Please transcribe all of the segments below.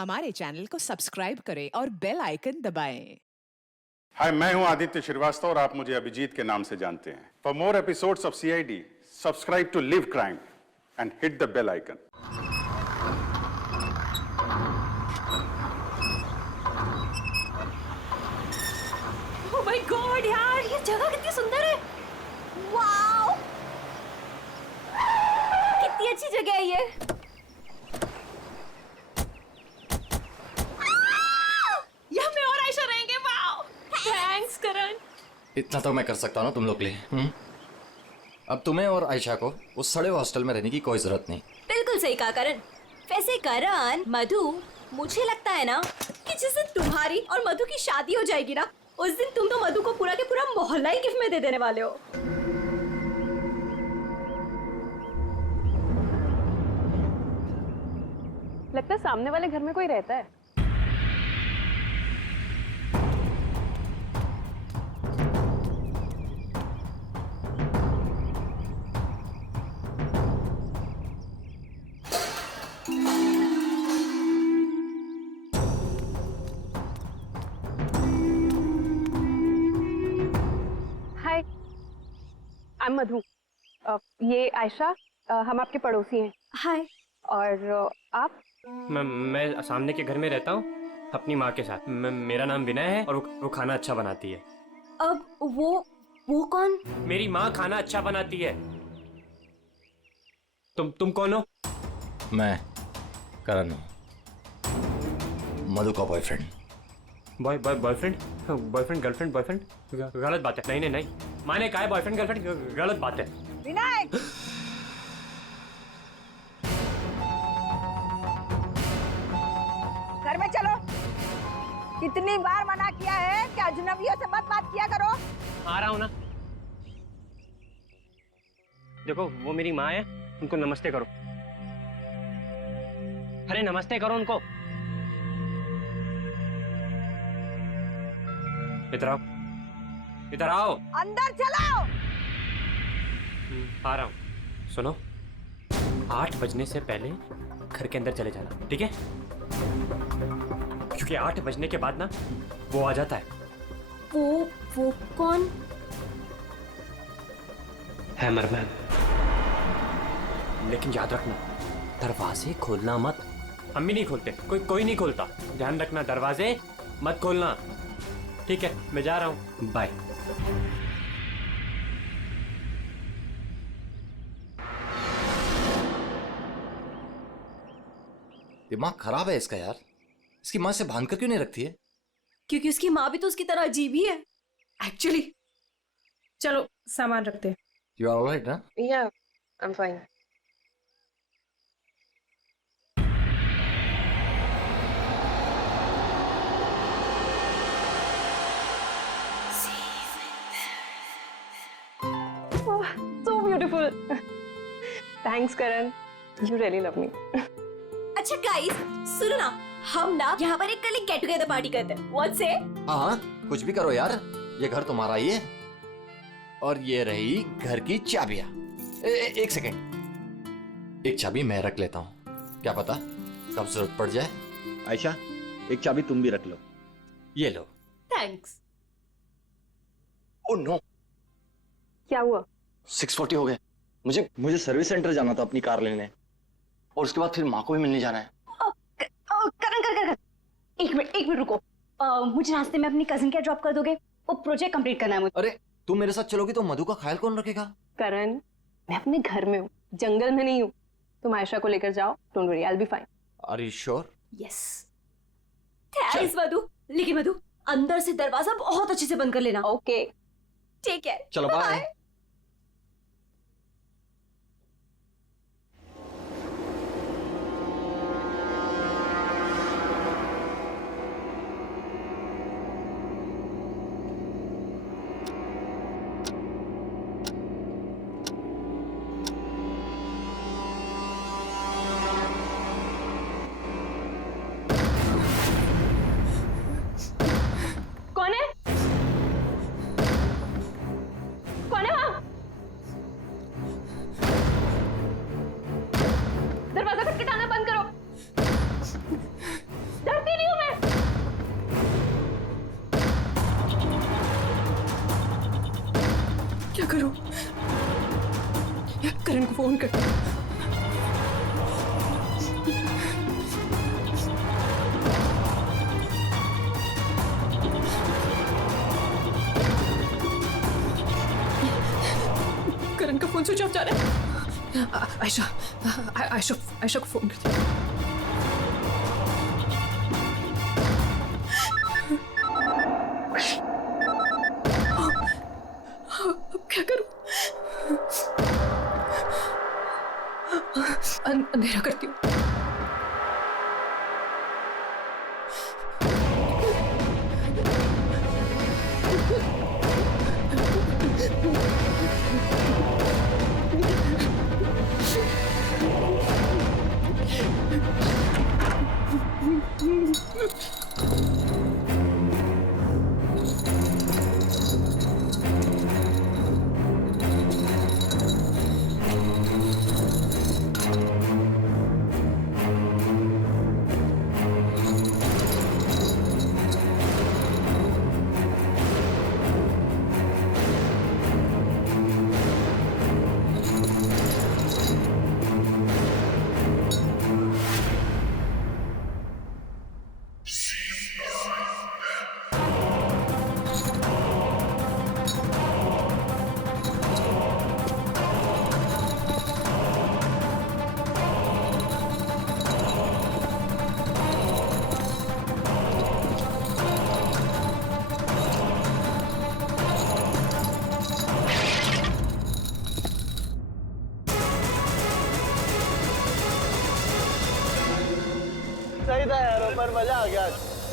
हमारे चैनल को सब्सक्राइब करें और बेल आइकन दबाएं। हाय, मैं हूं आदित्य श्रीवास्तव और आप मुझे अभिजीत के नाम से जानते हैं। For more episodes of CID, subscribe to Live Crime and hit the bell icon. Oh my God यार, ये जगह कितनी सुंदर है। वाओ, कितनी अच्छी जगह है ये। यहाँ मैं और आयशा रहेंगे। वाओ, थैंक्स करण। इतना तो मैं कर सकता हूँ ना तुम लोग के लिए। अब तुम्हें और आयशा को उस सड़े हॉस्टल में रहने की कोई जरूरत नहीं। बिल्कुल सही कहा करण। वैसे करण, मधु, मुझे लगता है ना कि जिस दिन तुम्हारी और मधु की शादी हो जाएगी ना, उस दिन तुम तो मधु को पूरा के पूरा मोहल्ला ही गिफ्ट में दे देने वाले हो। लगता है सामने वाले घर में कोई रहता है। हाय, आई एम मधु। ये आयशा, हम आपके पड़ोसी हैं। हाय। और आप? मैं सामने के घर में रहता हूँ अपनी माँ के साथ। मेरा नाम विनय है और वो खाना अच्छा बनाती है। अब वो कौन? मेरी माँ खाना अच्छा बनाती है। तुम कौन हो? मैं करण हूँ, मधु का बॉयफ्रेंड। बॉयफ्रेंड गर्लफ्रेंड बॉयफ्रेंड गलत बात है। नहीं, माने कहा है बॉयफ्रेंड गर्लफ्रेंड, गलत बात है। विनय, घर में चलो। कितनी बार मना किया है कि अजनबियों से मत बात किया करो। आ रहा हूँ ना। देखो, वो मेरी माँ है, उनको नमस्ते करो। अरे नमस्ते करो उनको। इधर आओ, इधर आओ। अंदर चलो। आ रहा हूँ। सुनो, 8 बजने से पहले घर के अंदर चले जाना, ठीक है? क्योंकि 8 बजने के बाद ना वो आ जाता है। वो कौन? हैमरमैन। लेकिन याद रखना, दरवाजे खोलना मत। हम भी नहीं खोलते, कोई नहीं खोलता। ध्यान रखना, दरवाजे मत खोलना, ठीक है? मैं जा रहा हूँ, बाय। दिमाग खराब है इसका यार। इसकी माँ से बांध कर क्यों नहीं रखती है? क्योंकि उसकी माँ भी तो उसकी तरह अजीब ही है एक्चुअली। चलो सामान रखते हैं। यू आर ऑलराइट ना? या, I am fine. So beautiful. Thanks Karan, you really love me. अच्छा गाइस, सुनो ना, हम ना यहाँ पर एक कल गेट टुगेदर पार्टी करते हैं। What say? हाँ, कुछ भी करो यार, ये घर तुम्हारा ही है। और ये रही घर की चाबियां। एक सेकेंड, एक चाबी मैं रख लेता हूँ, क्या पता कब जरूरत पड़ जाए। आयशा, एक चाबी तुम भी रख लो। ये लो। Thanks. ओह नो, क्या हुआ? 6:40 हो गए। मुझे सर्विस सेंटर जाना था अपनी कार लेने, और उसके बाद फिर माँ को भी मिलने जाना है। करण, एक मिनट रुको। मुझे रास्ते में अपनी कजिन क्या ड्रॉप कर दोगे? वो प्रोजेक्ट कंप्लीट करना है मुझे। अरे तुम मेरे साथ चलोगी तो मधु का ख्याल कौन रखेगा? करण, मैं अपने घर में हूँ, जंगल में नहीं हूँ। तुम आयशा को लेकर जाओ, don't worry, I will be fine. Are you sure? Yes. Thanks Madhu. लेकिन मधु, अंदर से दरवाजा बहुत अच्छे से बंद कर लेना। ओके, ठीक है, चलो बाय। कौन है? करूं? यार करण को फोन करती हूँ। करण का फोन स्विच ऑफ जा रहा है। आयशा को फोन करती हूँ। अब क्या करूं? अंधेरा करती हूँ। सही था यार, पर मजा आ गया।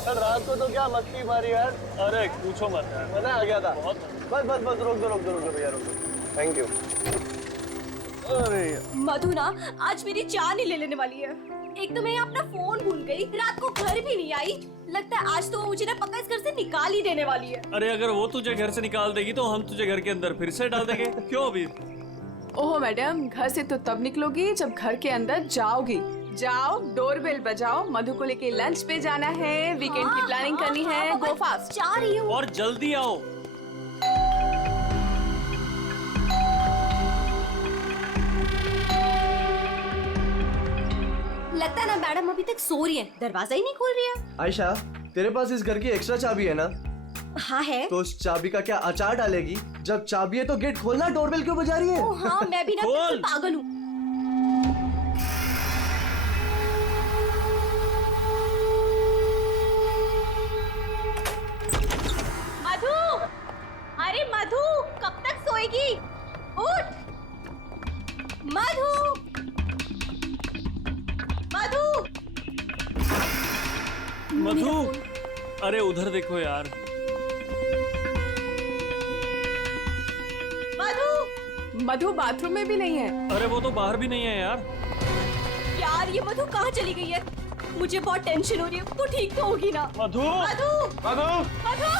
कल रात को तो क्या मस्ती मारी यार। अरे पूछो मत यार, मजा आ गया था बहुत। बस रोक दो भैया, रोक दो। Thank you. अरे मधु ना आज मेरी जान ही ले लेने वाली है। एक तो मैं अपना फोन भूल गई, रात को घर भी नहीं आई। लगता है आज तो वो मुझे ना पक्का इस घर से निकाल ही देने वाली है। अरे अगर वो तुझे घर से निकाल देगी तो हम तुझे घर के अंदर फिर से डाल देंगे। क्यों अभी? ओहो मैडम, घर से तो तब निकलोगी जब घर के अंदर जाओगी। जाओ, डोरबेल बजाओ, मधु को लेके लंच पे जाना है, वीकेंड की प्लानिंग करनी है। गो फास्ट। जा रही हूँ। और जल्दी आओ। लगता है ना मैडम अभी तक सो रही है, दरवाजा ही नहीं खोल रही है। आयशा, तेरे पास इस घर की एक्स्ट्रा चाबी है ना? हाँ है। तो उस चाबी का क्या अचार डालेगी? जब चाबी है तो गेट खोलना, डोरबेल क्यों बजा रही है? ओ हाँ, मैं भी ना बिल्कुल पागल हूँ। मधु, अरे मधु, कब तक सोएगी? उठ, मधु, मधु, मधु, अरे उधर देखो यार। मधु बाथरूम में भी नहीं है। अरे वो तो बाहर भी नहीं है यार। यार ये मधु कहाँ चली गई है? मुझे बहुत टेंशन हो रही है। तू ठीक तो होगी ना? मधु, मधु, मधु, मधु,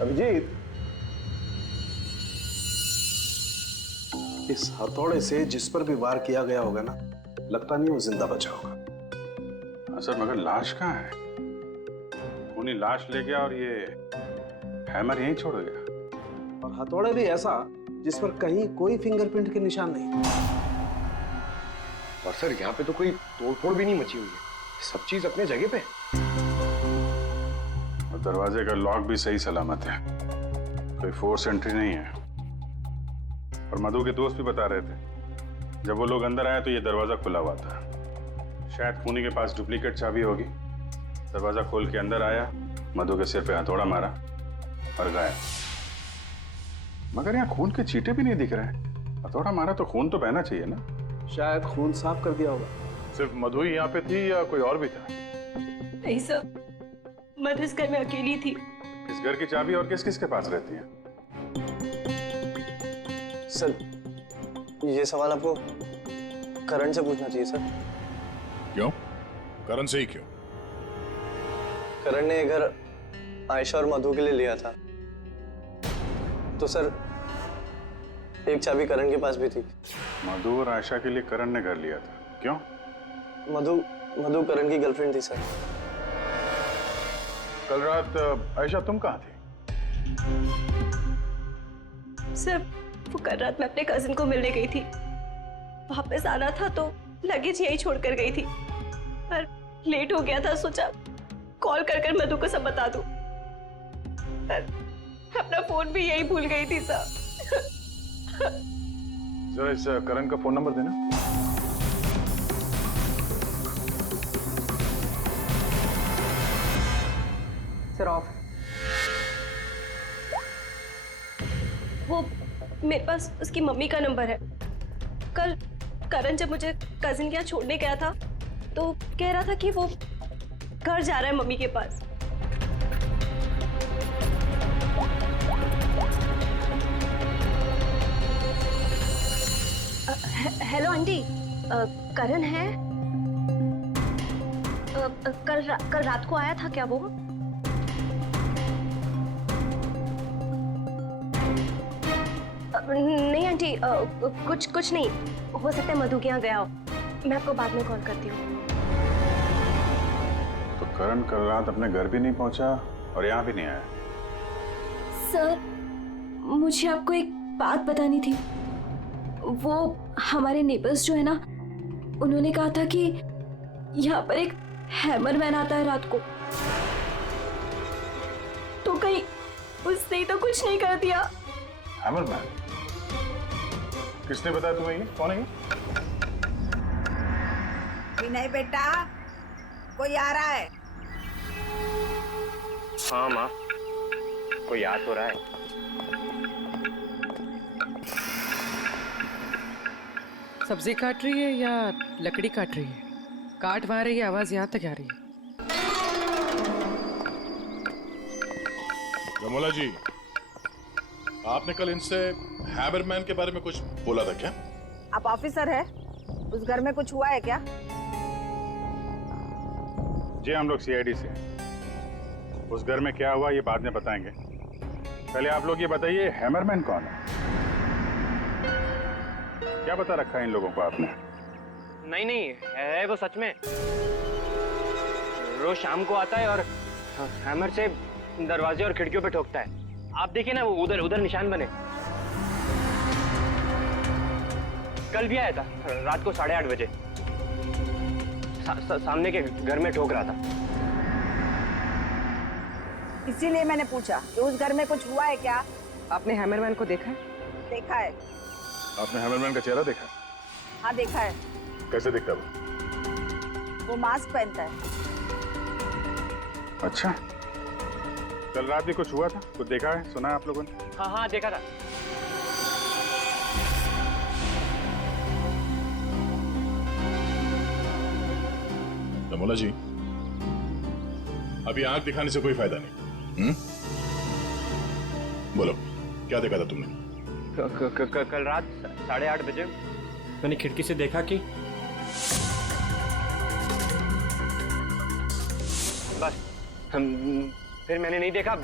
अभिजीत, इस हथौड़े से जिस पर भी वार किया गया होगा ना, लगता नहीं वो जिंदा बचा होगा। हाँ सर, मगर लाश कहाँ है? खूनी लाश ले गया और ये हैमर यहीं छोड़ गया। और हथौड़ा भी ऐसा जिस पर कहीं कोई फिंगरप्रिंट के निशान नहीं। और सर यहाँ पे तो कोई तोड़फोड़ भी नहीं मची हुई है, सब चीज अपने जगह पे। और दरवाजे का लॉक भी सही सलामत है, कोई फोर्स एंट्री नहीं है। और मधु के दोस्त भी बता रहे थे जब वो लोग अंदर आए तो ये दरवाजा खुला हुआ था। शायद खूनी के पास डुप्लीकेट चाबी होगी। दरवाजा खोल के अंदर आया, मधु के सिर पे हथौड़ा मारा और गायब। मगर यहाँ खून के चीटे भी नहीं दिख रहे हैं। हथौड़ा मारा तो खून तो बहना चाहिए ना। शायद खून साफ कर दिया होगा। सिर्फ मधु ही यहाँ पे थी या कोई और भी था? नहीं सर, मधु इस घर में अकेली थी। इस घर की चाबी और किस किस के पास रहती है? सर ये सवाल आपको करण से पूछना चाहिए सर। क्यों? करण से ही क्यों? करण ने ये घर आयशा और मधु के लिए लिया था, तो सर एक चाबी करण के पास भी थी। मधु और आयशा के लिए करण ने घर लिया था, क्यों? मधु करण की गर्लफ्रेंड थी सर। कल रात आयशा तुम कहाँ थी? सर वो कल रात मैं अपने कजिन को मिलने गई थी, वापस आना था तो लगेज यही छोड़कर गई थी, पर लेट हो गया था, सोचा कॉल कर मधु को सब बता दूं, पर अपना फोन भी यही भूल गई थी सर। जरा इस करण का फोन नंबर देना। Sir of. वो मेरे पास उसकी मम्मी का नंबर है। कल करण जब मुझे कजिन के यहाँ छोड़ने गया था तो कह रहा था कि वो घर जा रहा है मम्मी के पास। हेलो आंटी, करण है? कल रात को आया था क्या वो? नहीं आंटी, कुछ नहीं, हो सकता है मधु के यहाँ गया हो। मैं आपको बाद में कॉल करती हूँ। तो करण कल रात अपने घर भी नहीं पहुंचा और यहाँ भी नहीं आया। सर मुझे आपको एक बात बतानी थी। वो हमारे नेबर्स जो है ना, उन्होंने कहा था कि यहाँ पर एक हैमरमैन आता है रात को, तो कहीं उसने ही तो कुछ नहीं कर दिया। हैमरमैन? किसने बताया तुम्हें ये? कौन है ये? विनय बेटा, कोई आ रहा है? हाँ माँ, कोई याद हो रहा है। सब्जी काट रही है या लकड़ी काट रही है? काट वहां रही है, आवाज यहाँ तक आ रही है। रमोला जी, आपने कल इनसे हैमरमैन के बारे में कुछ बोला था क्या? आप ऑफिसर है, उस घर में कुछ हुआ है क्या? जी हम लोग सीआईडी से। उस घर में क्या हुआ ये बाद में बताएंगे। पहले आप लोग ये बताइए, हैमरमैन कौन है? क्या बता रखा है इन लोगों को आपने? नहीं, है वो सच में। रोज शाम को आता है और हैमर से दरवाजे और खिड़कियों पे ठोकता है। आप देखिए ना, वो उधर निशान बने। कल भी आया था रात को 8:30 बजे। सामने के घर में ठोक रहा था। इसीलिए मैंने पूछा कि उस घर में कुछ हुआ है क्या? आपने हैमरमैन को देखा है? देखा है। आपने हैमरमैन का चेहरा देखा? हाँ देखा है। कैसे दिखता है वो मास्क पहनता है। अच्छा, कल रात भी कुछ हुआ था? कुछ देखा है, सुना है आप लोगों ने? हाँ देखा था। रमोला जी, अभी आंख दिखाने से कोई फायदा नहीं। बोलो, क्या देखा था तुमने? कल रात 8:30 बजे मैंने खिड़की से देखा कि बस फिर मैंने नहीं देखा।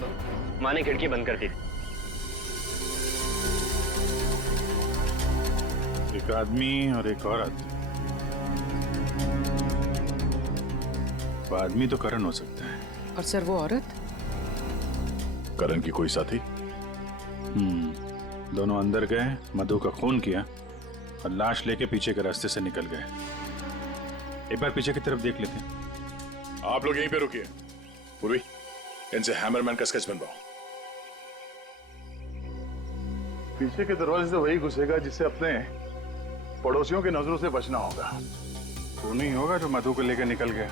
माँ ने खिड़की बंद कर दी। एक आदमी और एक औरत। वो आदमी तो करण हो सकता है। और सर वो औरत? करण की कोई साथी? दोनों अंदर गए, मधु का खून किया और लाश लेके पीछे के रास्ते से निकल गए। एक बार पीछे की तरफ देख लेते हैं। आप लोग यहीं पे रुकिए। पूर्वी, इनसे हैमरमैन का स्केच बनवाओ। पीछे के दरवाजे से वही घुसेगा जिससे अपने पड़ोसियों की नजरों से बचना होगा। वो नहीं होगा जो मधु को लेकर निकल गया।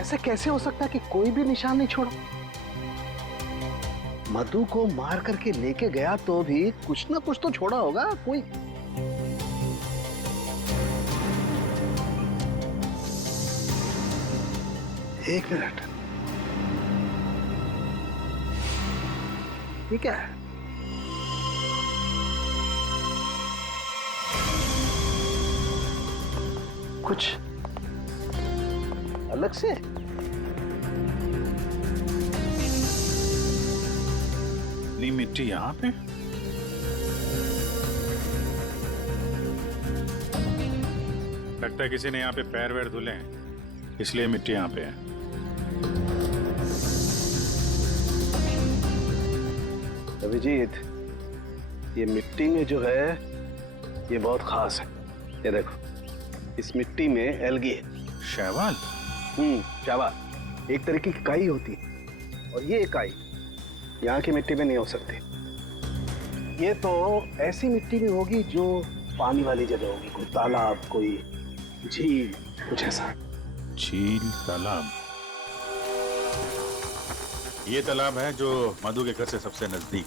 ऐसे कैसे हो सकता है कि कोई भी निशान नहीं छोड़ा? मधु को मार करके लेके गया तो भी कुछ ना कुछ तो छोड़ा होगा कोई। एक मिनट, ये क्या है? कुछ अलग से? नी मिट्टी यहाँ पे? लगता है किसी ने यहाँ पे पैर वैर धुले हैं, इसलिए मिट्टी यहाँ पे है। अभिजीत, ये मिट्टी में जो है ये बहुत खास है। ये देखो, इस मिट्टी में एल्गी है। शैवाल? शैवाल एक तरीके की काई होती है, और ये काई यहाँ की मिट्टी में नहीं हो सकती। ये तो ऐसी मिट्टी में होगी जो पानी वाली जगह होगी, कोई तालाब, कोई झील, कुछ ऐसा। झील, तालाब? ये तालाब है जो मधु के घर से सबसे नजदीक।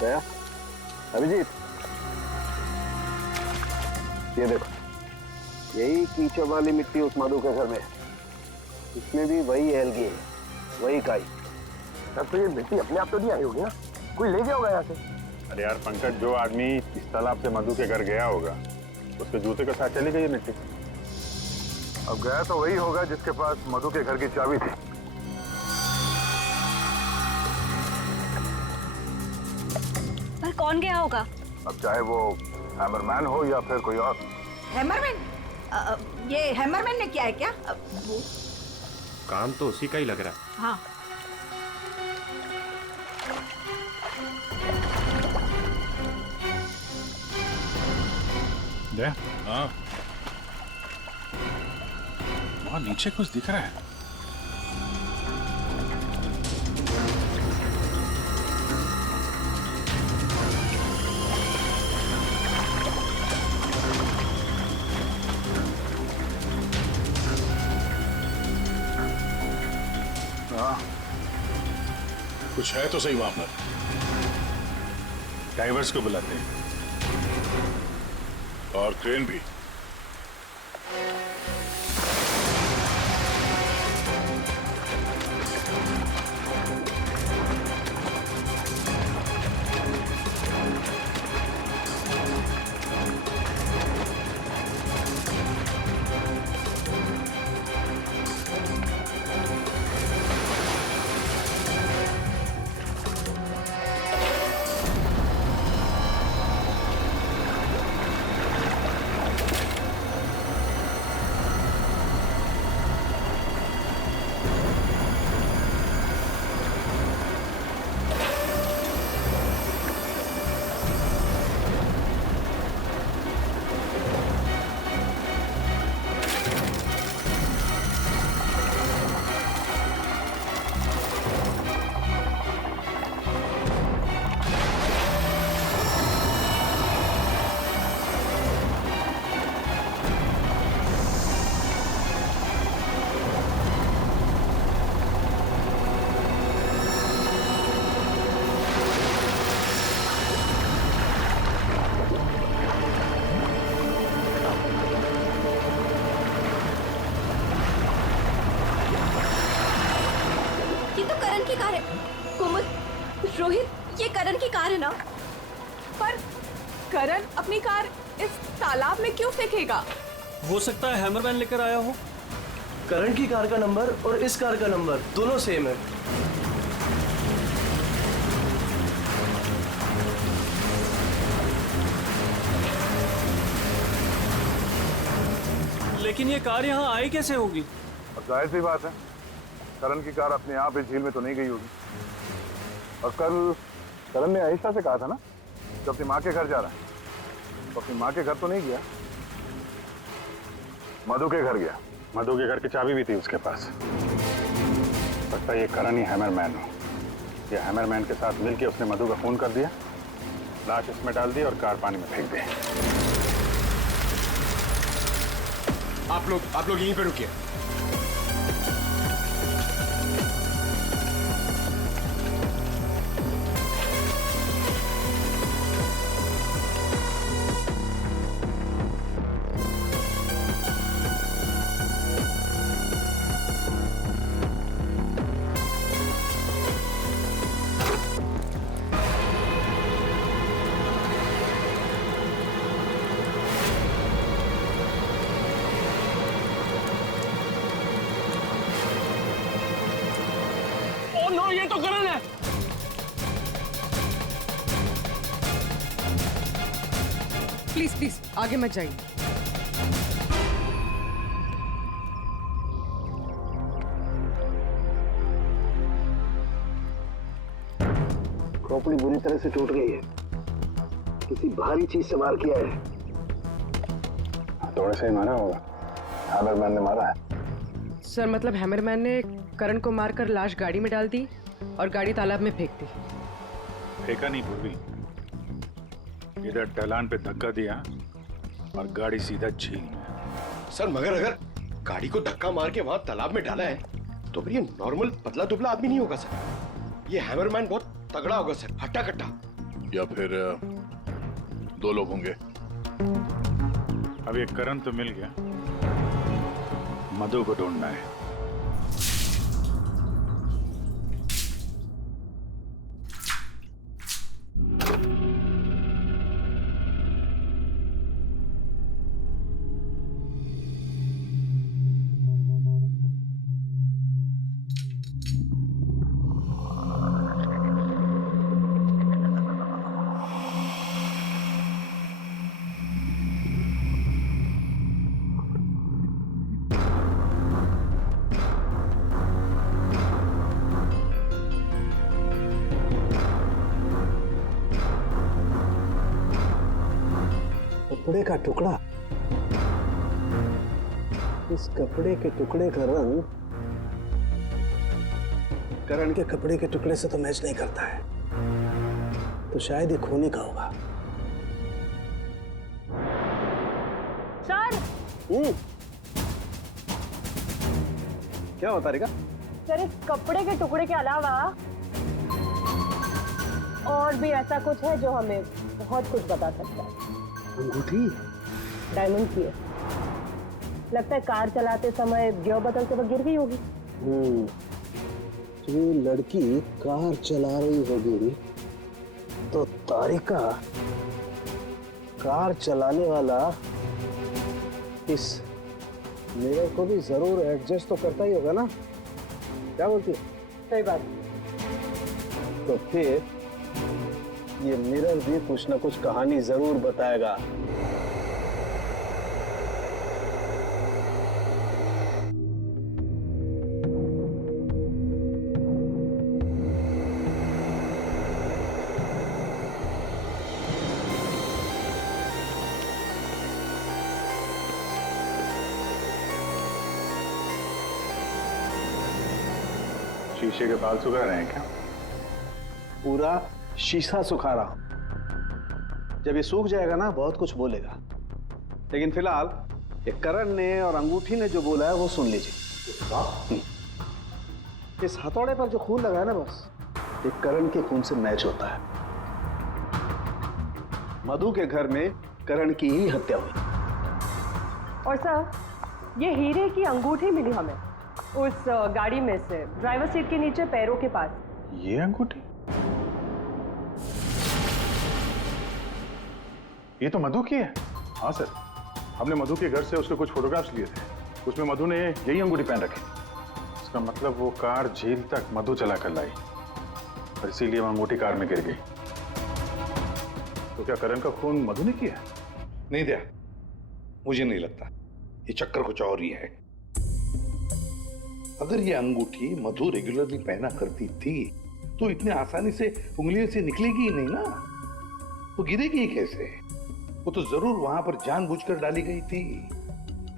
गया अभिजीत, ये देखो, यही कीचड़ वाली मिट्टी उस मधु के घर में है। इसमें भी वही एल्गी है, वही काई। तब तो ये मिट्टी अपने आप तो नहीं आई होगी ना, कोई ले गया होगा यहाँ से। अरे यार पंकज, जो आदमी इस तालाब से मधु के घर गया होगा उसके जूते के साथ चली गई मिट्टी। अब गया तो वही होगा जिसके पास मधु के घर की चाबी थी। पर कौन गया होगा? अब चाहे वो हैमरमैन हो या फिर कोई और। हैमरमैन? ये हैमरमैन ने किया है क्या? काम तो उसी का ही लग रहा है। हाँ। हाँ, वहाँ नीचे कुछ दिख रहा है। कुछ है तो सही वहां पर। डाइवर्स को बुलाते हैं और क्रेन भी। रोहित, ये करण की कार है ना? पर करण अपनी कार इस तालाब में क्यों फेंकेगा? हो सकता है हैमरमैन लेकर आया हो। करण की कार का नंबर और इस कार का नंबर दोनों सेम है। लेकिन ये कार यहाँ आई कैसे होगी? अब जाहिर सी बात है, करण की कार अपने आप इस झील में तो नहीं गई होगी। और कल करण ने आयशा से कहा था ना कि अपनी माँ के घर जा रहा है, तो अपनी माँ के घर तो नहीं गया, मधु के घर गया। मधु के घर की चाबी भी थी उसके पास। लगता है ये करण ही हैमरमैन हो। ये हैमरमैन के साथ मिलके उसने मधु का खून कर दिया लाश इसमें डाल दी और कार पानी में फेंक दी। आप लोग यहीं पे रुकिए। नो, ये तो करण है। प्लीज प्लीज आगे मत जाइए। खोपड़ी बुरी तरह से टूट गई है। किसी भारी चीज से मार किया है। थोड़े से ही मारा होगा। हैमरमैन ने मारा है। सर मतलब हैमरमैन ने करण को मारकर लाश गाड़ी में डाल दी और गाड़ी तालाब में फेंक दी। फेंका नहीं पूर्वी, इधर ढलान पे धक्का दिया और गाड़ी सीधा झील में। सर मगर अगर गाड़ी को धक्का मार के वहां तालाब में डाला है तो फिर ये नॉर्मल पतला दुबला आदमी नहीं होगा सर। ये हैमरमैन बहुत तगड़ा होगा सर, हट्टा कट्टा। या फिर 2 लोग होंगे। अब ये करण तो मिल गया, मधु को ढूंढना है। कपड़े का टुकड़ा। इस कपड़े के टुकड़े का रंग करण के कपड़े के टुकड़े से तो मैच नहीं करता है, तो शायद ये खूनी का होगा। सर क्या होता रिका? सर इस कपड़े के टुकड़े के अलावा और भी ऐसा कुछ है जो हमें बहुत कुछ बता सकता है। अंगूठी डायमंड की है। लगता है कार चलाते समय गियर बदलते वक्त गिर गई होगी। तो ये लड़की कार चला रही होगी तो तारिका कार चलाने वाला इस मिरर को भी जरूर एडजस्ट तो करता ही होगा ना? क्या बोलती है? सही बात। तो फिर ये मिरर भी कुछ ना कुछ कहानी जरूर बताएगा। शीशे के बाल सुखा रहे हैं क्या? पूरा शीशा सुखा रहा हूं। जब ये सूख जाएगा ना बहुत कुछ बोलेगा, लेकिन फिलहाल ये करण ने और अंगूठी ने जो बोला है वो सुन लीजिए। इस हथौड़े पर जो खून लगा है ना, बस ये करण के खून से मैच होता है। मधु के घर में करण की ही हत्या हुई। और सर ये हीरे की अंगूठी मिली हमें उस गाड़ी में से, ड्राइवर सीट के नीचे पैरों के पास। ये अंगूठी? ये तो मधु की है। हाँ सर, हमने मधु के घर से उसके कुछ फोटोग्राफ्स लिए थे, उसमें मधु ने यही अंगूठी पहन रखी। इसका मतलब वो कार झील तक मधु चला कर लाई और इसीलिए वो अंगूठी कार में गिर गई। तो क्या करण का खून मधु ने किया? नहीं दिया, मुझे नहीं लगता। ये चक्कर कुछ और ही है। अगर ये अंगूठी मधु रेगुलरली पहना करती थी तो इतने आसानी से उंगलियों से निकलेगी ही नहीं ना। वो गिरेगी कैसे? वो तो जरूर वहां पर जानबूझकर डाली गई थी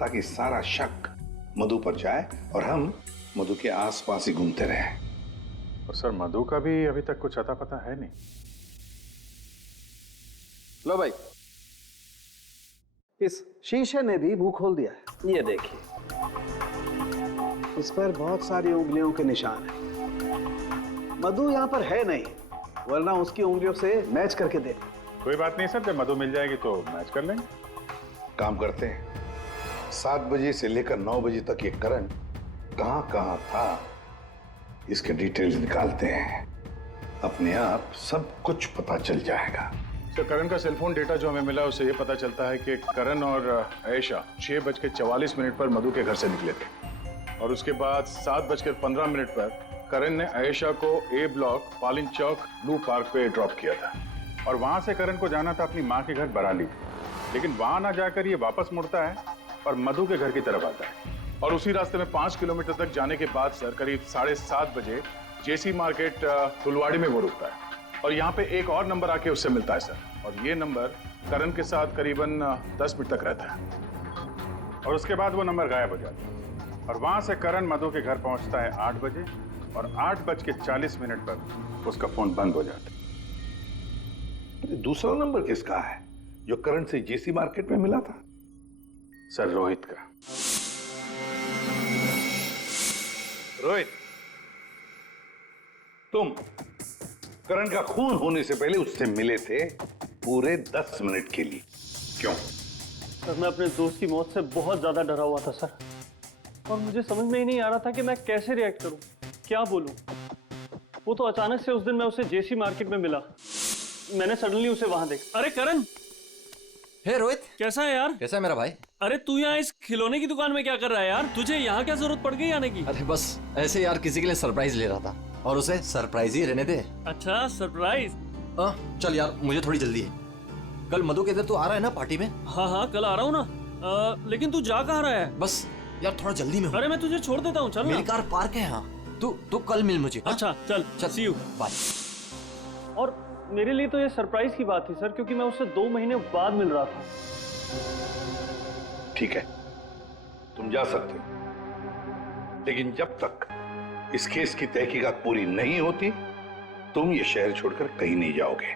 ताकि सारा शक मधु पर जाए और हम मधु के आसपास ही घूमते रहे। और सर मधु का भी अभी तक कुछ अता पता है नहीं। लो भाई, इस शीशे ने भी मुंह खोल दिया है। ये देखिए, इस पर बहुत सारी उंगलियों के निशान हैं। मधु यहाँ पर है नहीं, वरना उसकी उंगलियों से मैच करके दे। कोई बात नहीं सर, जब मधु मिल जाएगी तो मैच कर लेंगे। काम करते हैं, 7 बजे से लेकर 9 बजे तक ये करण कहाँ कहाँ था, इसके डिटेल्स निकालते हैं। अपने आप सब कुछ पता चल जाएगा। तो करण का सेलफोन डेटा जो हमें मिला उससे ये पता चलता है कि करण और आयशा 6:44 पर मधु के घर से निकले थे और उसके बाद 7:15 पर करण ने आयशा को ए ब्लॉक पालिन चौक ब्लू पार्क पे ड्रॉप किया था और वहां से करण को जाना था अपनी माँ के घर बराली, लेकिन वहां ना जाकर ये वापस मुड़ता है और मधु के घर की तरफ आता है और उसी रास्ते में 5 किलोमीटर तक जाने के बाद सर करीब 7:30 बजे जेसी मार्केट फुलवाड़ी में वो रुकता है और यहाँ पे एक और नंबर आके उससे मिलता है सर, और ये नंबर करण के साथ करीबन 10 मिनट तक रहता है और उसके बाद वो नंबर गायब हो जाता है और वहां से करण मधु के घर पहुंचता है 8 बजे और 8:40 पर उसका फोन बंद हो जाता है। दूसरा नंबर किसका है जो करण से जेसी मार्केट में मिला था? सर रोहित का। रोहित, तुम करण का खून होने से पहले उससे मिले थे पूरे 10 मिनट के लिए, क्यों? सर मैं अपने दोस्त की मौत से बहुत ज्यादा डरा हुआ था सर, और मुझे समझ में ही नहीं आ रहा था कि मैं कैसे रिएक्ट करूं, क्या बोलूं। वो तो अचानक से उस दिन मैं उसे जेसी मार्केट में मिला, मैंने सडनली उसे वहां देखा। अरे करण, हे रोहित, कैसा है यार? कैसा है मेरा भाई? अरे तू यहाँ इस खिलौने की दुकान में क्या कर रहा है यार? तुझे यहाँ क्या जरूरत पड़ गई आने की? अरे बस ऐसे यार, किसी के लिए सरप्राइज ले रहा था और उसे सरप्राइज ही रहने दे। अच्छा सरप्राइज? चल यार, मुझे थोड़ी जल्दी है। कल मधु के इधर तू आ रहा है ना पार्टी में? हाँ कल आ रहा हूँ ना, लेकिन तू जा कहाँ रहा है? बस यार थोड़ा जल्दी में हूँ। अरे मैं तुझे छोड़ देता हूँ, चल मेरी कार पार्क है यहाँ, तू कल मिल मुझे। अच्छा चल, सी यू, बाय। और मेरे लिए तो ये सरप्राइज की बात थी सर, क्योंकि मैं उससे 2 महीने बाद मिल रहा था। ठीक है, तुम जा सकते हो, लेकिन जब तक इस केस की तहकीकात पूरी नहीं होती तुम ये शहर छोड़कर कहीं नहीं जाओगे।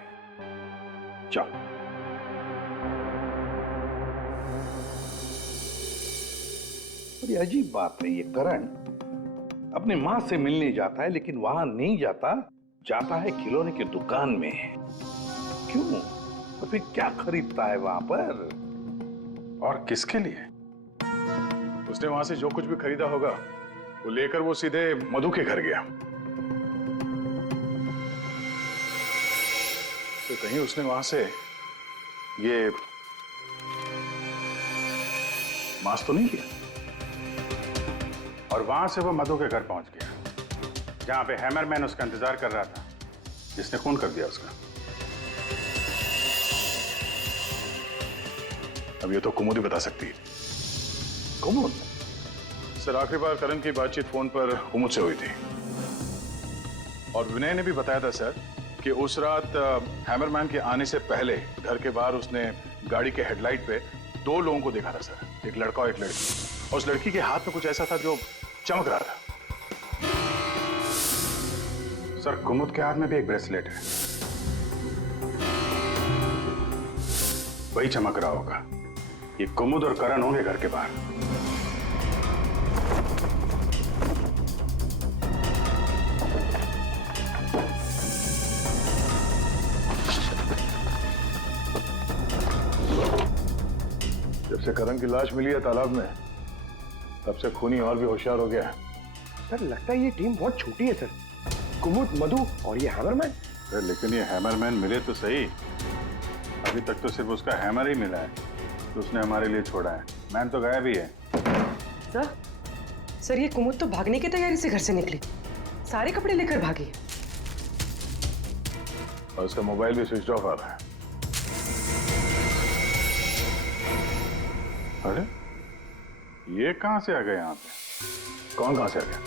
जाओ। बड़ी अजीब बात है, ये करण अपनी मां से मिलने जाता है लेकिन वहां नहीं जाता है खिलौने की दुकान में। क्यों? तो फिर क्या खरीदता है वहां पर और किसके लिए? उसने वहां से जो कुछ भी खरीदा होगा वो लेकर वो सीधे मधु के घर गया। तो कहीं उसने वहां से ये मास्क तो नहीं लिया? और वहां से वो मधु के घर पहुंच गया जहां पे हैमरमैन उसका इंतजार कर रहा था, जिसने खून कर दिया उसका। अब ये तो कुमुद ही बता सकती है। कुमुद? सर आखिरी बार करण की बातचीत फोन पर कुमुद से हुई थी और विनय ने भी बताया था सर कि उस रात हैमरमैन के आने से पहले घर के बाहर उसने गाड़ी के हेडलाइट पे 2 लोगों को देखा था सर, एक लड़का और एक लड़की, और उस लड़की के हाथ में कुछ ऐसा था जो चमक रहा था। सर कुमुद के हाथ में भी एक ब्रेसलेट है, वही चमक रहा होगा। ये कुमुद और करण होंगे घर के बाहर। जब से करण की लाश मिली है तालाब में, तब से खूनी और भी होशियार हो गया है। सर लगता है ये टीम बहुत छोटी है सर, कुमुद, मधु और ये हैमरमैन। सर लेकिन ये हैमरमैन मिले तो सही, अभी तक तो सिर्फ उसका हैमर ही मिला है तो उसने हमारे लिए छोड़ा है। मैन तो गायब ही है। सर ये कुमुद तो भागने की तैयारी से घर से निकली, सारे कपड़े लेकर भागी और उसका मोबाइल भी स्विच ऑफ आ रहा है। अरे ये कहां से आ गए यहाँ पे? कौन कहां से आ गया?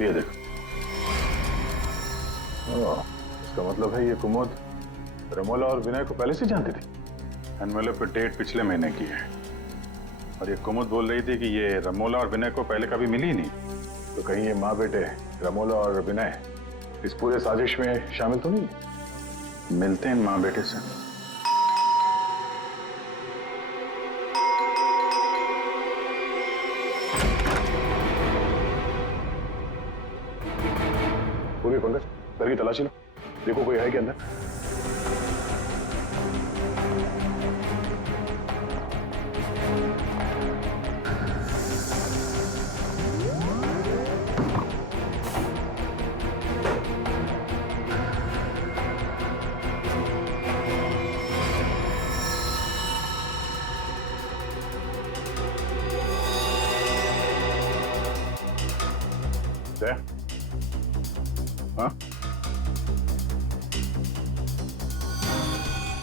ये देखो, इसका मतलब है ये कुमुद रमोला और विनय को पहले से जानती थी। एनवेलप पे डेट पिछले महीने की है और ये कुमुद बोल रही थी कि ये रमोला और विनय को पहले कभी मिली ही नहीं। तो कहीं ये माँ बेटे रमोला और विनय इस पूरे साजिश में शामिल तो नहीं? मिलते हैं माँ बेटे से। की तलाशी लो, देखो कोई है क्या अंदर। हाँ,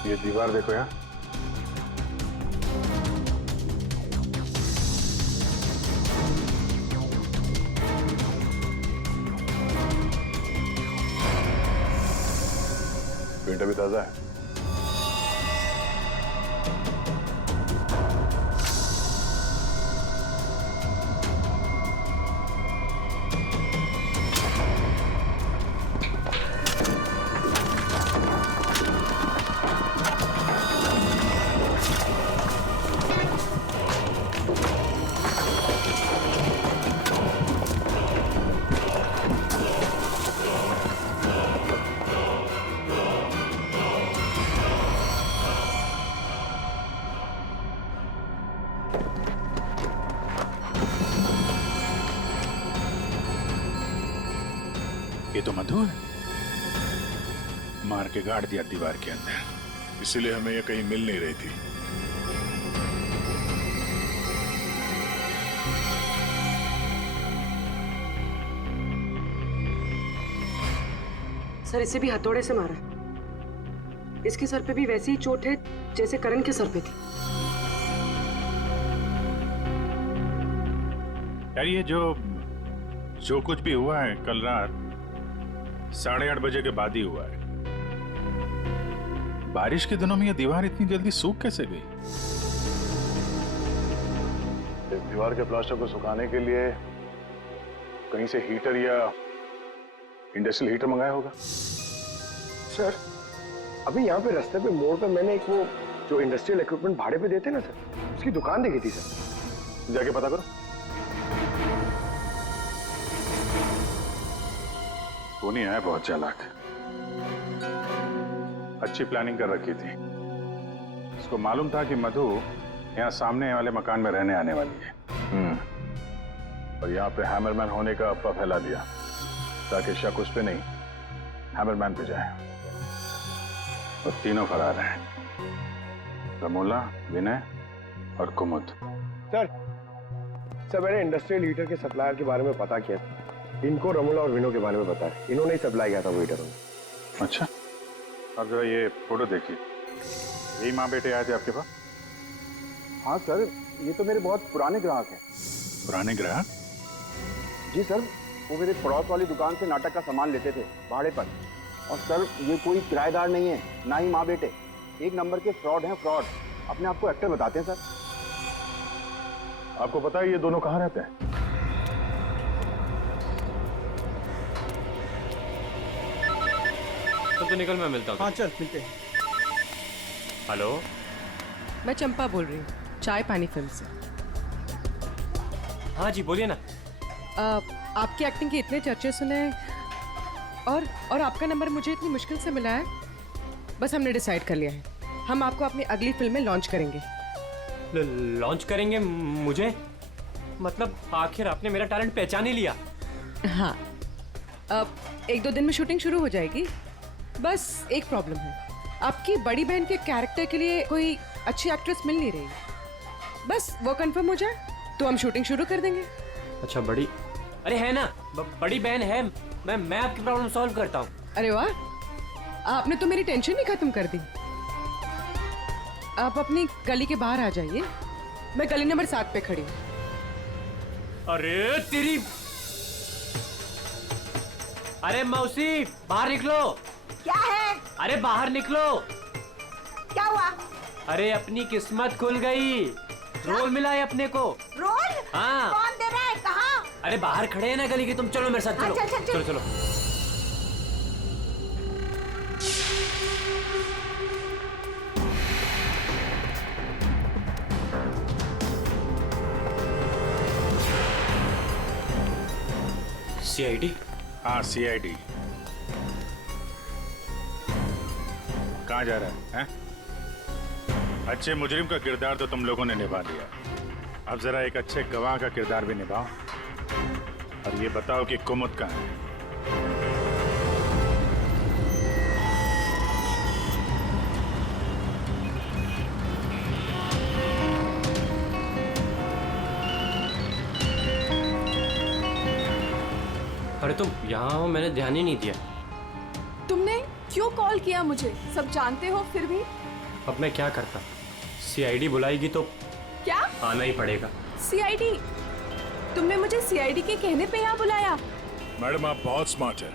ये दीवार देखो यार, पेंट अभी ताजा है। ये तो मधु है, मार के गाड़ दिया दीवार के अंदर, इसीलिए हमें ये कहीं मिल नहीं रही थी। सर इसे भी हथौड़े से मारा है। इसके सर पे भी वैसी ही चोट है जैसे करण के सर पे थी। यार ये जो कुछ भी हुआ है कल रात 8:30 बजे के बाद ही हुआ है। बारिश के दिनों में ये दीवार इतनी जल्दी सूख कैसे गई? दीवार के प्लास्टर को सुखाने के लिए कहीं से हीटर या इंडस्ट्रियल हीटर मंगाया होगा। सर अभी यहाँ पे रास्ते पे मोड़ पे मैंने एक वो जो इंडस्ट्रियल इक्विपमेंट भाड़े पे देते ना सर, उसकी दुकान देखी थी सर। जाके पता करो। टोनी है बहुत चालाक, अच्छी प्लानिंग कर रखी थी। उसको मालूम था कि मधु यहाँ सामने वाले मकान में रहने आने वाली है। और यहाँ पे हैमरमैन होने का अफवाह फैला दिया ताकि शक उस पे नहीं हैमरमैन पे जाए। और तीनों फरार हैं, रमोला, विनय और कुमुद। सर मैंने इंडस्ट्रियल हीटर के सप्लायर के बारे में पता किया। इनको रमोला और विनो के बारे में पता है, इन्होंने ही सप्लाई किया था वो हीटर। अच्छा, अब जरा ये फोटो देखिए, यही माँ बेटे आए थे आपके पास? हाँ सर, ये तो मेरे बहुत पुराने ग्राहक हैं। पुराने ग्राहक? जी सर, वो मेरे पड़ोस वाली दुकान से नाटक का सामान लेते थे भाड़े पर। और सर ये कोई किराएदार नहीं है, ना ही माँ बेटे, एक नंबर के फ्रॉड हैं, फ्रॉड। अपने आपको एक्टर बताते हैं सर। आपको पता है ये दोनों कहाँ रहते हैं? तो निकल, मैं मिलता हूँ। हाँ चल मिलते हैं। हेलो, मैं चंपा बोल रही हूँ, चाय पानी फिल्म से। हाँ जी बोलिए ना। आपकी एक्टिंग के इतने चर्चे सुने और आपका नंबर मुझे इतनी मुश्किल से मिला है। बस हमने डिसाइड कर लिया है, हम आपको अपनी अगली फिल्म में लॉन्च करेंगे। लॉन्च करेंगे मुझे? मतलब आखिर आपने मेरा टैलेंट पहचान ही लिया? हाँ, अब 1-2 दिन में शूटिंग शुरू हो जाएगी। बस एक प्रॉब्लम है, आपकी बड़ी बहन के कैरेक्टर के लिए कोई अच्छी एक्ट्रेस मिल नहीं रही। बस वो कंफर्म हो जाए तो हम शूटिंग शुरू कर देंगे। अच्छा बड़ी, अरे है ना, बड़ी बहन है। मैं आपकी प्रॉब्लम सॉल्व करता हूँ। अरे वाह, आपने तो मेरी टेंशन ही खत्म कर दी। आप अपनी गली के बाहर आ जाइए, मैं गली नंबर 7 पे खड़ी हूँ। अरे तेरी, अरे मौसी बाहर निकलो। क्या है? अरे बाहर निकलो। क्या हुआ? अरे अपनी किस्मत खुल गई, रोल मिला है अपने को। रोल? हाँ। कौन दे रहा है? कहाँ? अरे बाहर खड़े हैं ना गली के, तुम चलो मेरे साथ। चलो चलो चलो। CID? हाँ CID। कहाँ जा रहा है? अच्छे मुजरिम का किरदार तो तुम लोगों ने निभा लिया, अब जरा एक अच्छे गवाह का किरदार भी निभाओ और ये बताओ कि कुमुद कहाँ है? अरे तुम यहाँ हो, मैंने ध्यान ही नहीं दिया। तुमने क्यों कॉल किया मुझे? सब जानते हो फिर भी। अब मैं क्या करता? सीआईडी बुलाएगी तो क्या आना ही पड़ेगा। सीआईडी? तुमने मुझे सीआईडी के कहने पे यहाँ बुलाया? मैडम आप बहुत स्मार्ट है,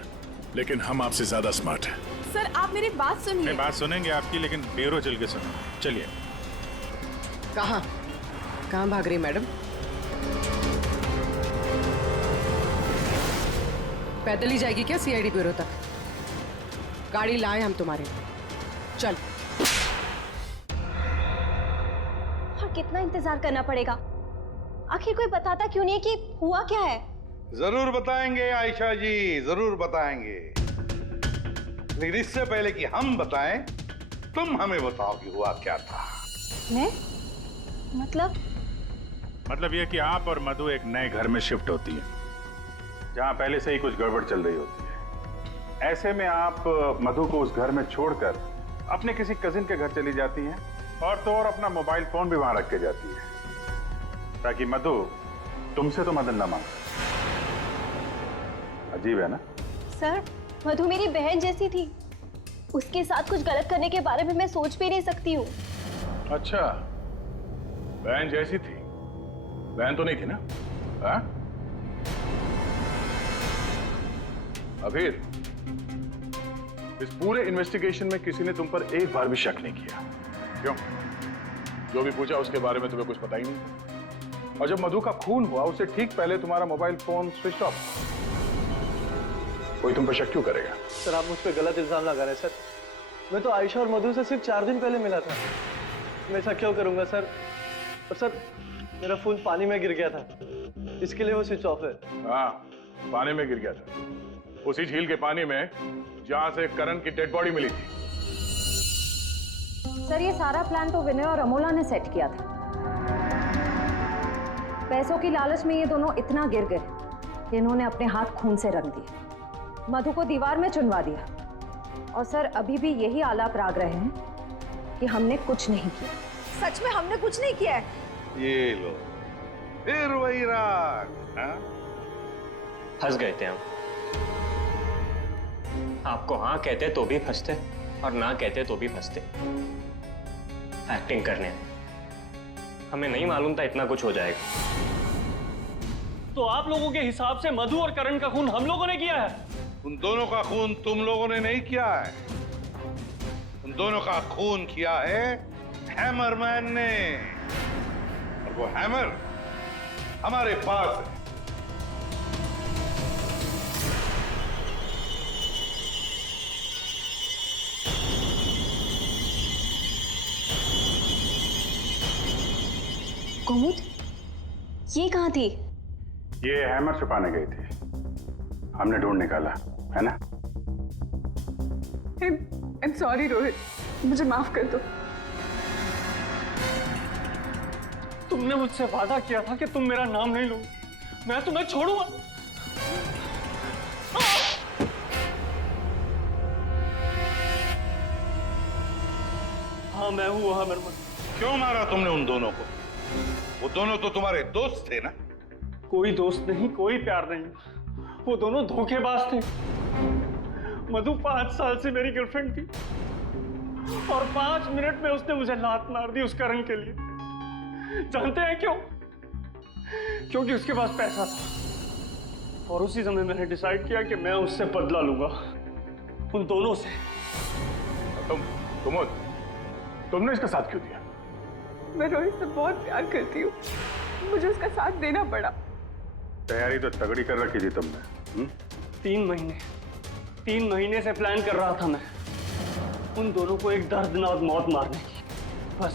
लेकिन हम आपसे ज्यादा स्मार्ट है। सर आप मेरी बात सुनिए। नहीं, बात सुनेंगे आपकी, लेकिन ब्यूरो चल के सुनेंगे। चलिए। कहाँ भाग रही मैडम? पैदल ही जाएगी क्या सीआईडी ब्यूरो तक? गाड़ी लाए हम तुम्हारे लिए, चल। और कितना इंतजार करना पड़ेगा? आखिर कोई बताता क्यों नहीं कि हुआ क्या है? जरूर बताएंगे आयशा जी, जरूर बताएंगे, लेकिन इससे पहले कि हम बताएं, तुम हमें बताओ कि हुआ क्या था। मैं? मतलब ये कि आप और मधु एक नए घर में शिफ्ट होती है जहां पहले से ही कुछ गड़बड़ चल रही होती है। ऐसे में आप मधु को उस घर में छोड़कर अपने किसी कजिन के घर चली जाती हैं और तो और अपना मोबाइल फोन भी वहां रख के जाती है ताकि मधु तुमसे तो मदद ना मांगे। अजीब है ना? सर, मधु मेरी बहन जैसी थी, उसके साथ कुछ गलत करने के बारे में मैं सोच भी नहीं सकती हूँ। अच्छा, बहन जैसी थी? बहन तो नहीं थी ना? हाँ? अबीर, इस पूरे इन्वेस्टिगेशन में किसी ने तुम पर एक बार भी शक नहीं किया, क्यों? जो भी पूछा उसके बारे में तुम्हें कुछ पता ही नहीं। और जब मधु का खून हुआ उससे ठीक पहले तुम्हारा मोबाइल फोन स्विच ऑफ। कोई तुम पर शक क्यों करेगा? सर आप मुझ पर गलत इल्जाम लगा रहे हैं सर। मैं तो आयशा और मधु से सिर्फ 4 दिन पहले मिला था। मैं ऐसा क्यों करूंगा सर? और सर मेरा फोन पानी में गिर गया था, इसके लिए वो स्विच ऑफ है। हाँ, पानी में गिर गया था, उसी झील के पानी में जहां से करण की डेड बॉडी मिली थी। सर ये सारा प्लान तो विनय और अमोला ने सेट किया था। पैसों की लालच में ये दोनों इतना गिर गए कि इन्होंने अपने हाथ खून से रंग दिए, मधु को दीवार में चुनवा दिया। और सर अभी भी यही आलाप राग रहे हैं कि हमने कुछ नहीं किया। सच में हमने कुछ नहीं किया है। ये लो, फिर वही राग। फंस गए थे हम। आपको हाँ कहते तो भी फंसते और ना कहते तो भी फंसते। एक्टिंग करने हमें नहीं मालूम था इतना कुछ हो जाएगा। तो आप लोगों के हिसाब से मधु और करण का खून हम लोगों ने किया है? उन दोनों का खून तुम लोगों ने नहीं किया है, उन दोनों का खून किया है हैमरमैन ने। और वो हैमर हमारे पास है। कुमुद, ये कहाँ थी? ये हैमर छुपाने गई थी, हमने ढूंढ निकाला, है ना? I'm sorry रोहित, मुझे माफ कर दो। तुमने मुझसे वादा किया था कि तुम मेरा नाम नहीं लोगे, मैं तुम्हें छोड़ूंगा। हाँ मैं हूँ हैमरमैन। क्यों मारा तुमने उन दोनों को? वो दोनों तो तुम्हारे दोस्त थे ना? कोई दोस्त नहीं, कोई प्यार नहीं, वो दोनों धोखेबाज थे। मधु 5 साल से मेरी गर्लफ्रेंड थी और 5 मिनट में उसने मुझे लात मार दी उस करण के लिए। जानते हैं क्यों? क्योंकि उसके पास पैसा था और उसी समय मैंने डिसाइड किया कि मैं उससे बदला लूंगा, उन दोनों से। तुमने इसका साथ क्यों दिया? मैं रोहित से बहुत प्यार करती हूँ, मुझे उसका साथ देना पड़ा। तैयारी तो तगड़ी कर रखी थी तुमने। 3 महीने से प्लान कर रहा था मैं उन दोनों को एक दर्दनाक मौत मारने की। बस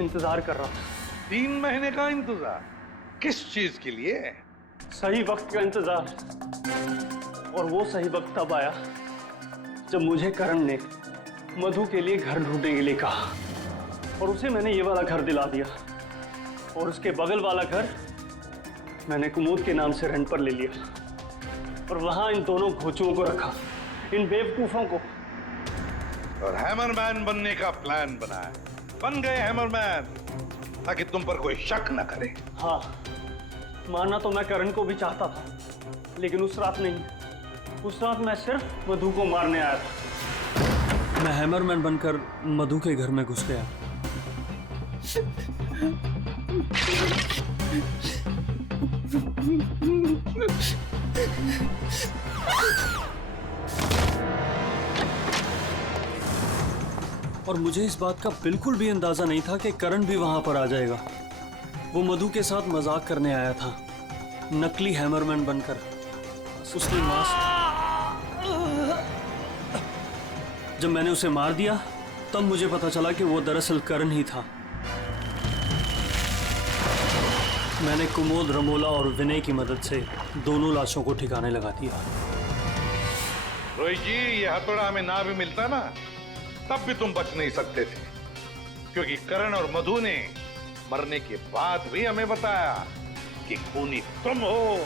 इंतजार कर रहा था। 3 महीने का इंतजार? किस चीज के लिए? सही वक्त का इंतजार। और वो सही वक्त तब आया जब मुझे करण ने मधु के लिए घर ढूंढने के लिए कहा और उसे मैंने ये वाला घर दिला दिया और उसके बगल वाला घर मैंने कुमुद के नाम से रेंट पर ले लिया और वहां इन दोनों घोचुओं को रखा, इन बेवकूफों को। और हैमरमैन बनने का प्लान बनाया, बन गए हैमरमैन ताकि तुम पर कोई शक न करे। हाँ, मानना तो मैं करण को भी चाहता था, लेकिन उस रात नहीं। उस रात मैं सिर्फ मधु को मारने आया था। मैं हैमरमैन बनकर मधु के घर में घुस गया। और मुझे इस बात का बिल्कुल भी अंदाजा नहीं था कि करण भी वहां पर आ जाएगा। वो मधु के साथ मजाक करने आया था, नकली हैमरमैन बनकर। उसने मास्क, जब मैंने उसे मार दिया तब मुझे पता चला कि वो दरअसल करण ही था। मैंने कुमोद, रमोला और विनय की मदद से दोनों लाशों को ठिकाने लगा दिया। रोहित जी, ये हथौड़ा हमें ना भी मिलता ना, तब भी तुम बच नहीं सकते थे, क्योंकि करण और मधु ने मरने के बाद भी हमें बताया कि खूनी तुम हो।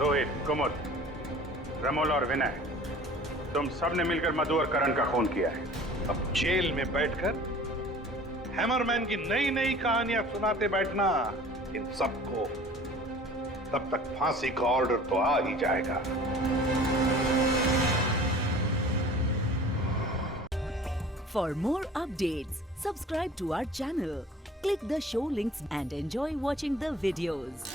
रोहित, कुमुद, रमोला और विनय, तुम सब ने मिलकर मधु और करण का खून किया है। अब जेल में बैठकर हैमरमैन की नई नई कहानियां सुनाते बैठना इन सबको, तब तक फांसी का ऑर्डर तो आ ही जाएगा। For more updates, subscribe to our channel, click the show links and enjoy watching the videos.